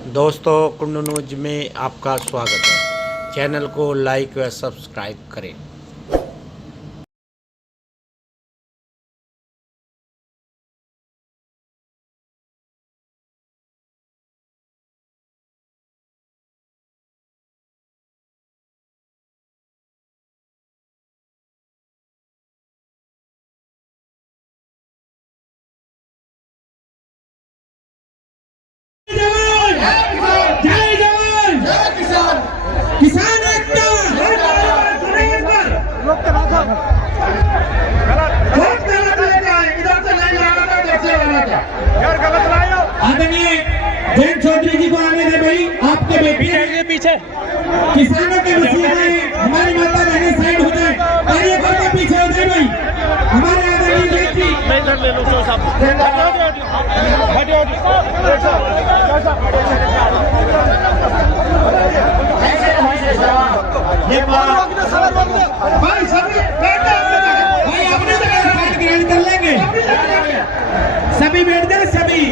दोस्तों कुंडू न्यूज में आपका स्वागत है। चैनल को लाइक व सब्सक्राइब करें। जय जवान जय किसान, किसान एकता आदरणीय जयंत चौधरी जी को आने दे भाई। आपके पीछे किसानों के मसीहा में हमारी माता बहनें साइड हो जाए, कार्यकर्ता पीछे हो जाए भाई। हमारे आदरणीय जयंत जी भाई सभी भाई अपने जगह साइड ग्रहण कर लेंगे। सभी बैठ जाए सभी।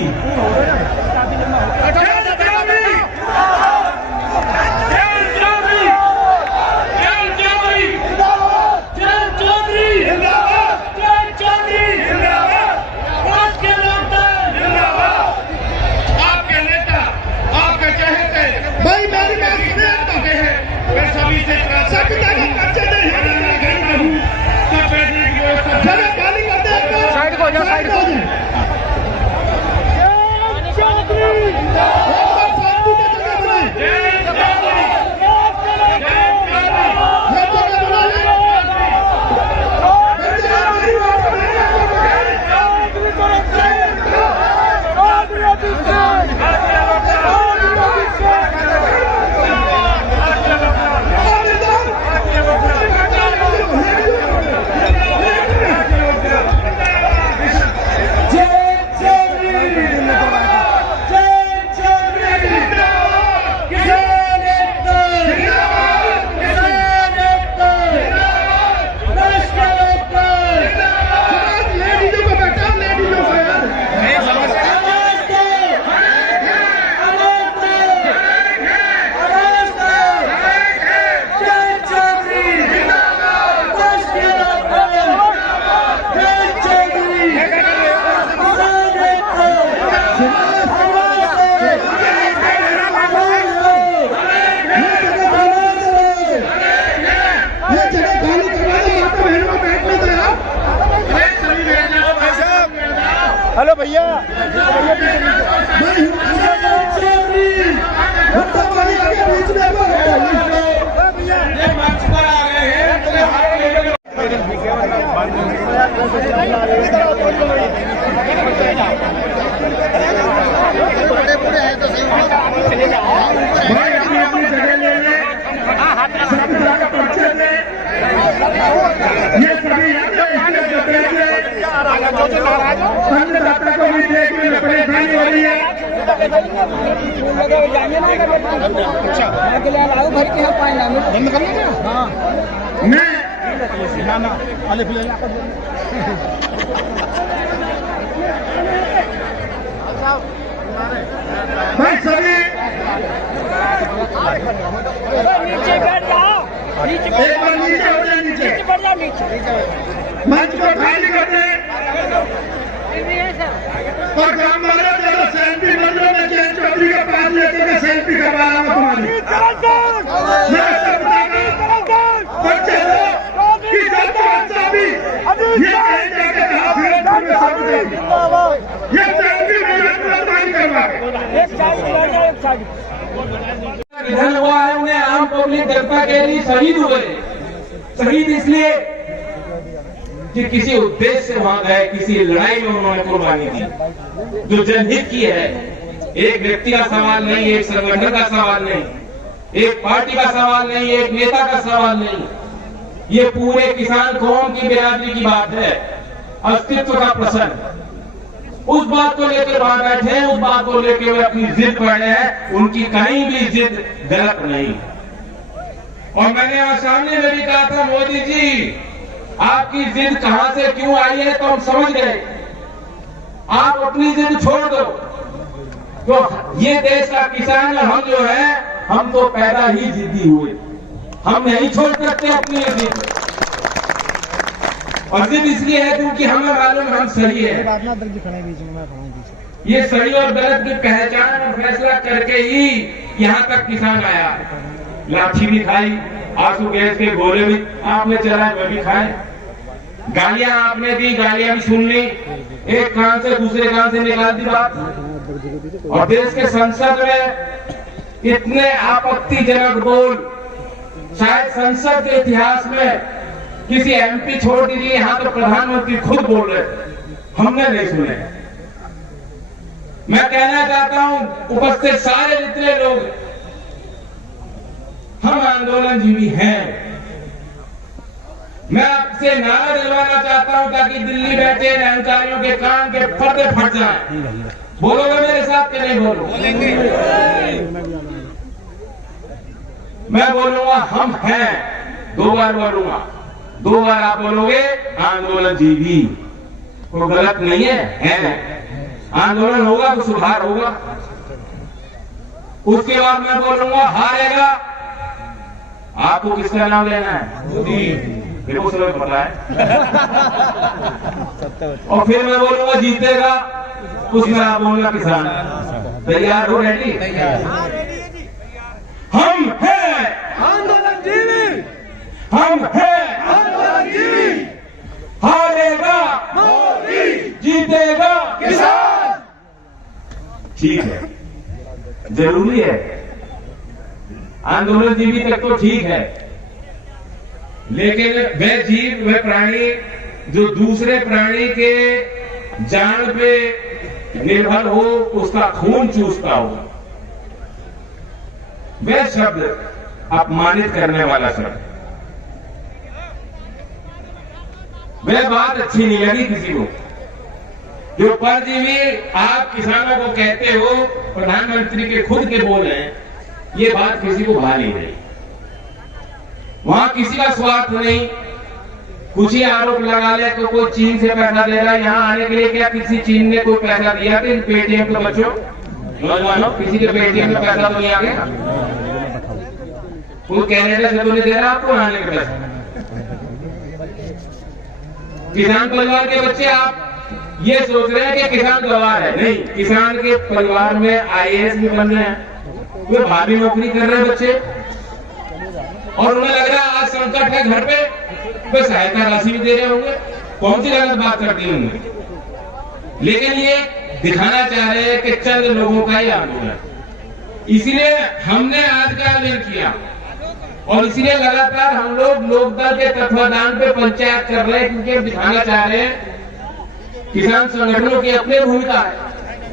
हेलो भैया अन्नदाता को भी देखने में परेशानी हो रही है। भाई सभी एक बार नीचे हो जाए, नीचे मंच को खाली कर दे और काम वाले जरा सेल्फी मंदिर में जयंत चौधरी के पास लेके मैं सेल्फी करवा रहा हूँ तुम्हारी। मैं बच्चे कि जब बच्चा भी ये कहीं जाके कहा फिर ये सेल्फी नहीं करवा निधन हुआ है, उन्हें आम पब्लिक जनता के लिए शहीद हुए। शहीद इसलिए कि किसी उद्देश्य से वहां गए, किसी लड़ाई में उन्होंने कुर्बानी दी जो जनहित की है। एक व्यक्ति का सवाल नहीं, एक संगठन का सवाल नहीं, एक पार्टी का सवाल नहीं, एक नेता का सवाल नहीं, ये पूरे किसान कौम की बिरादरी की बात है, अस्तित्व का प्रश्न। उस बात को लेकर वहां बैठे हैं, उस बात को लेकर वे अपनी जिद पर रहे हैं। उनकी कहीं भी जिद गलत नहीं। और मैंने आज सामने में भी कहा था, मोदी जी आपकी जिद कहां से क्यों आई है तो हम समझ गए। आप अपनी जिद छोड़ दो, तो ये देश का किसान हम जो है, हम तो पैदा ही जिद्दी हुए, हम नहीं छोड़ सकते अपनी जिद। और जिद इसलिए है क्योंकि हमें मालूम हम सही है। ये सही और गलत की पहचान और फैसला करके ही यहाँ तक किसान आया। लाठी भी खाई, आंसू गैस के गोले भी आपने चलाए, वह भी खाए, गालियां आपने दी, गालियां भी सुन ली, एक कान से दूसरे कान से निकाल दी बात। और देश के संसद में इतने आपत्तिजनक बोल शायद संसद के इतिहास में किसी एमपी छोड़ दीजिए, यहाँ तो प्रधानमंत्री खुद बोल रहे, हमने नहीं सुने। मैं कहना चाहता हूं उपस्थित सारे जितने लोग, हम आंदोलनजीवी हैं। मैं आपसे नारा दिलवाना चाहता हूं ताकि दिल्ली बैठे अधिकारियों के कान के पर्दे फट जाएं। बोलोगे मेरे साथ कि नहीं बोलो? मैं बोलूंगा हम हैं, 2 बार बोलूंगा, 2 बार आप बोलोगे आंदोलनजीवी, कोई गलत नहीं है। आंदोलन होगा तो सुधार होगा। उसके बाद मैं बोलूंगा हारेगा, आपको किसका नाम लेना है? मेरे को सब पता है। और फिर मैं बोलूंगा जीतेगा, उसमें आप बोलना किसान। तैयार हो? रेडी? हम हैं आंदोलनजीवी, हम हैं आंदोलनजीवी, हारेगा मोदी, जीतेगा किसान। ठीक है, जरूरी है आंदोलनजीवी तक तो ठीक है, लेकिन वह जीव, वह प्राणी जो दूसरे प्राणी के जान पे निर्भर हो, उसका खून चूसता हो, वह शब्द अपमानित करने वाला शब्द, वह बात अच्छी नहीं लगी किसी को। जो परजीवी आप किसानों को कहते हो, प्रधानमंत्री के खुद के बोल हैं, ये बात किसी को भा नहीं रही। वहां किसी का स्वार्थ नहीं, कुछ ही आरोप लगा ले तो कोई चीन से पैसा दे रहा है, यहाँ आने के लिए क्या किसी चीन ने कोई पैसा दिया? तो पेटीएम के बच्चों, नौजवानों, किसी के पेटीएम में पैसा तो नहीं आ गया? कोई कैनेडा से तो नहीं दे रहा आपको आने का पैसा? किसान परिवार के बच्चे आप ये सोच रहे हैं कि किसान गवार है, नहीं, किसान के परिवार में आईएएस भी बन रहे हैं, वे भारी नौकरी कर रहे हैं बच्चे, और उन्हें लग रहा है आज संकट है घर पे, वे सहायता राशि भी दे रहे होंगे। कौन सी गलत बात करती होंगे? लेकिन ये दिखाना चाह रहे हैं कि चंद लोगों का ही आंदोलन, इसीलिए हमने आज का आंदोलन किया। और इसीलिए लगातार हम लोग लोकदल के तत्वाधान पे पंचायत कर रहे हैं, क्योंकि हम दिखाना चाह रहे हैं किसान संगठनों की अपनी भूमिका है,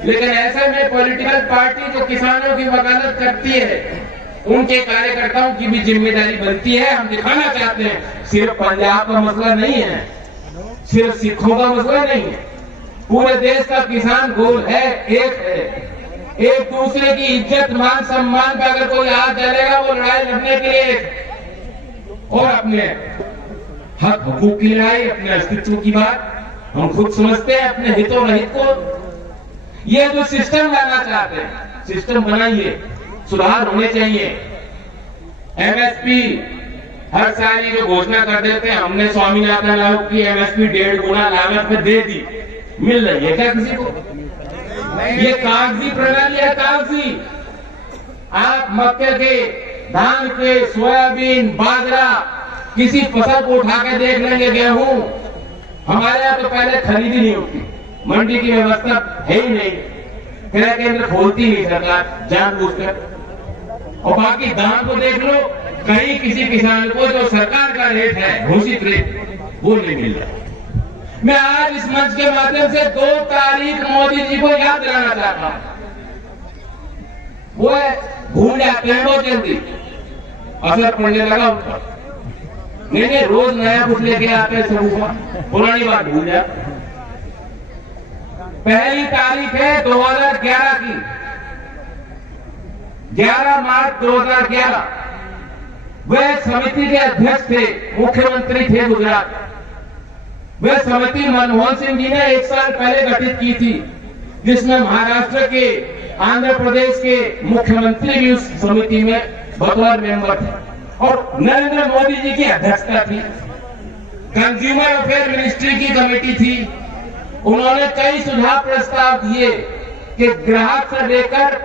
लेकिन ऐसे में पॉलिटिकल पार्टी जो किसानों की वकालत करती है, उनके कार्यकर्ताओं की भी जिम्मेदारी बनती है। हम दिखाना चाहते हैं सिर्फ पंजाब का मसला नहीं है, सिर्फ सिखों का मसला नहीं है, पूरे देश का किसान गोल है, एक है। एक दूसरे की इज्जत, मान, सम्मान पे अगर कोई हाथ डालेगा, वो लड़ाई लड़ने के लिए और अपने हक हकूक की लड़ाई, अपने अस्तित्व की बात हम खुद समझते हैं, अपने हितों रहित को। ये जो सिस्टम लाना चाहते हैं, सिस्टम बनाइए, सुधार होने चाहिए। एमएसपी हर साल ये जो घोषणा कर देते हैं, हमने स्वामीनाथन लागू की एमएसपी 1.5 गुना लागत में दे दी, मिल रही है क्या किसी को? ये कागजी प्रणाली है, कागजी। आप मक्के के, धान के, सोयाबीन, बाजरा, किसी फसल को उठा के देख लेंगे, गेहूं हमारे यहाँ तो पहले खरीदी नहीं होती, मंडी की व्यवस्था है ही नहीं, क्रय केंद्र खोलती नहीं सरकार जानबूझकर। और बाकी दाम को देख लो, कहीं किसी किसान को जो सरकार का रेट है, घोषित रेट, वो नहीं मिल रहा। मैं आज इस मंच के माध्यम से 2 तारीख मोदी जी को याद दिलाना चाहता हूं। वो भूल जाते हैं बहुत जल्दी, असर पड़ने लगा उन पर। नहीं, रोज नया कुछ लेके आते हैं, सब पुरानी बात भूल जा। पहली तारीख है 2011 की, 11 मार्च 2011। वह समिति के अध्यक्ष थे, मुख्यमंत्री थे गुजरात। वह समिति मनमोहन सिंह जी ने 1 साल पहले गठित की थी, जिसमें महाराष्ट्र के आंध्र प्रदेश के मुख्यमंत्री भी उस समिति में बतौर मेंबर थे और नरेंद्र मोदी जी की अध्यक्षता थी। कंज्यूमर अफेयर मिनिस्ट्री की कमेटी थी। उन्होंने कई सुझाव प्रस्ताव दिए कि ग्राहक से लेकर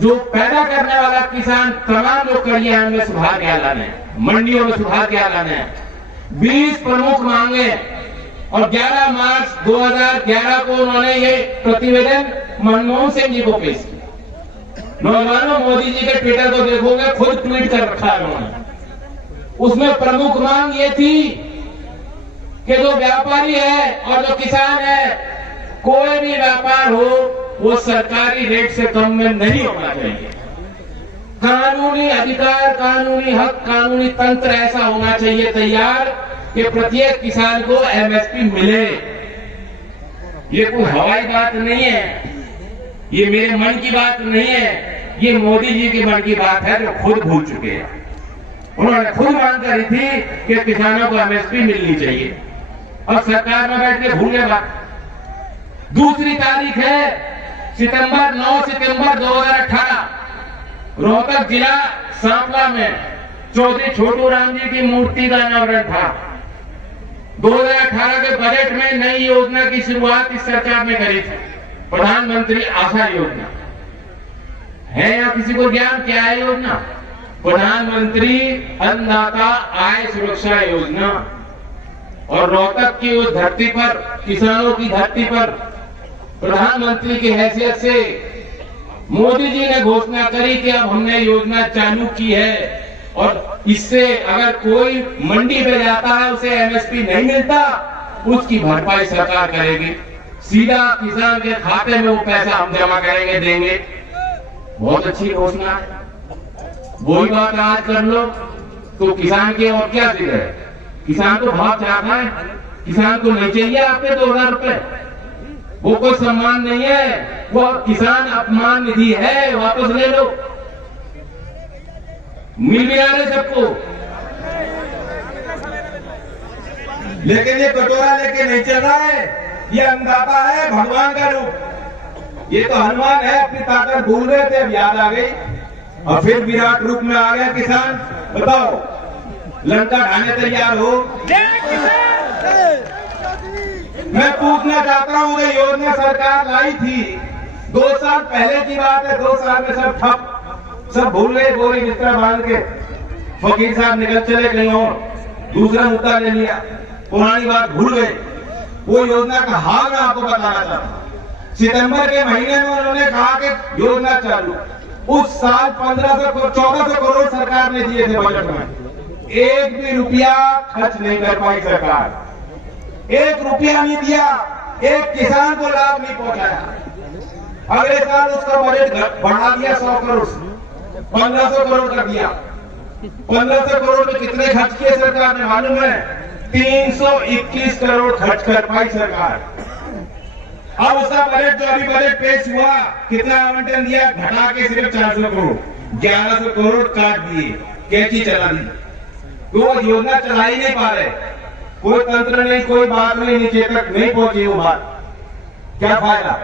जो पैदा करने वाला किसान तमाम लोग करिए में सुधार क्या लाने, मंडियों में सुधार क्या लाने, 20 प्रमुख मांगे और 11 मार्च 2011 को उन्होंने ये प्रतिवेदन मनमोहन सिंह जी को पेश किया। नौजवानों, मोदी जी के ट्विटर को देखोगे, खुद ट्वीट कर रखा है उन्होंने। उसमें प्रमुख मांग ये थी कि जो व्यापारी है और जो किसान है, कोई भी व्यापार हो वो सरकारी रेट से कम में नहीं होना चाहिए। कानूनी अधिकार, कानूनी हक, कानूनी तंत्र ऐसा होना चाहिए तैयार कि प्रत्येक किसान को एमएसपी मिले। ये कोई हवाई बात नहीं है, ये मेरे मन की बात नहीं है, ये मोदी जी के मन की बात है जो खुद भूल चुके हैं। उन्होंने खुद मांग करी थी कि किसानों को एमएसपी मिलनी चाहिए और सरकार में बैठ के भूल गए बात। दूसरी तारीख है 9 सितंबर 2018, रोहतक जिला सांपला में चौधरी छोटू राम जी की मूर्ति का अनावरण था। 2018 के बजट में नई योजना की शुरुआत इस सरकार ने करी थी, प्रधानमंत्री आशा योजना। है या किसी को ज्ञान क्या है योजना? प्रधानमंत्री अन्नदाता आय सुरक्षा योजना। और रोहतक की उस धरती पर, किसानों की धरती पर प्रधानमंत्री की हैसियत से मोदी जी ने घोषणा करी कि अब हमने योजना चालू की है और इससे अगर कोई मंडी में जाता है उसे एमएसपी नहीं मिलता, उसकी भरपाई सरकार करेगी, सीधा किसान के खाते में वो पैसा हम जमा करेंगे, देंगे। बहुत अच्छी घोषणा है। वही बात आज कर लो तो किसान की और क्या फिक्र है? किसान तो भाव चाहता है, किसान को नहीं चाहिए आपके 2000 रुपए, वो कोई सम्मान नहीं है, वो किसान अपमान निधि है, वापस ले लो। मिल भी रहा है सबको, लेकिन ये कटोरा लेके नहीं चल रहा है। ये अन्नदाता है, भगवान का रूप। ये तो हनुमान है, अपनी ताकत भूल रहे थे, अब याद आ गई और फिर विराट रूप में आ गया किसान। बताओ, लंका ढाने तैयार हो। मैं पूछना चाहता हूँ, ये योजना सरकार लाई थी 2 साल पहले की बात है। 2 साल में सब ठप, सब भूल गए, बोरी बिस्तर बांध के फकीर साहब निकल चले कहीं और, दूसरा मुद्दा ले लिया, पुरानी बात भूल गए। वो योजना का हाल मैं आपको बताना चाहता हूँ। सितंबर के महीने में उन्होंने कहा कि योजना चालू। उस साल 1400 करोड़ सरकार ने दिए थे बजट में, 1 भी रुपया खर्च नहीं कर पाई सरकार। 1 रुपया नहीं दिया, एक किसान को लाभ नहीं पहुंचाया। अगले साल उसका बजट बढ़ा दिया 100 करोड़ से 1500 करोड़ कर दिया। 1500 करोड़ में कितने खर्च किए सरकार ने मालूम है? 321 करोड़ खर्च कर पाई सरकार। अब उसका बजट, जो अभी बजट पेश हुआ, कितना आवंटन दिया? घटा के सिर्फ 400 करोड़, 1100 करोड़ काट दिए, कैची चला दी। तो वो योजना चला ही नहीं पा रहे, कोई तंत्र नहीं, कोई बात नहीं, नीचे तक नहीं पहुंची वो बात। क्या फायदा?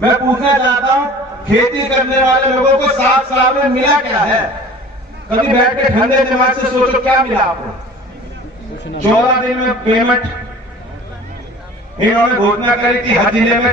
मैं पूछना चाहता हूं, खेती करने वाले लोगों को 7 साल में मिला क्या है? कभी बैठ के ठंडे दिमाग से सोचो, क्या मिला आपको? 14 दिन में पेमेंट इन्होंने घोषणा करी थी हर जिले में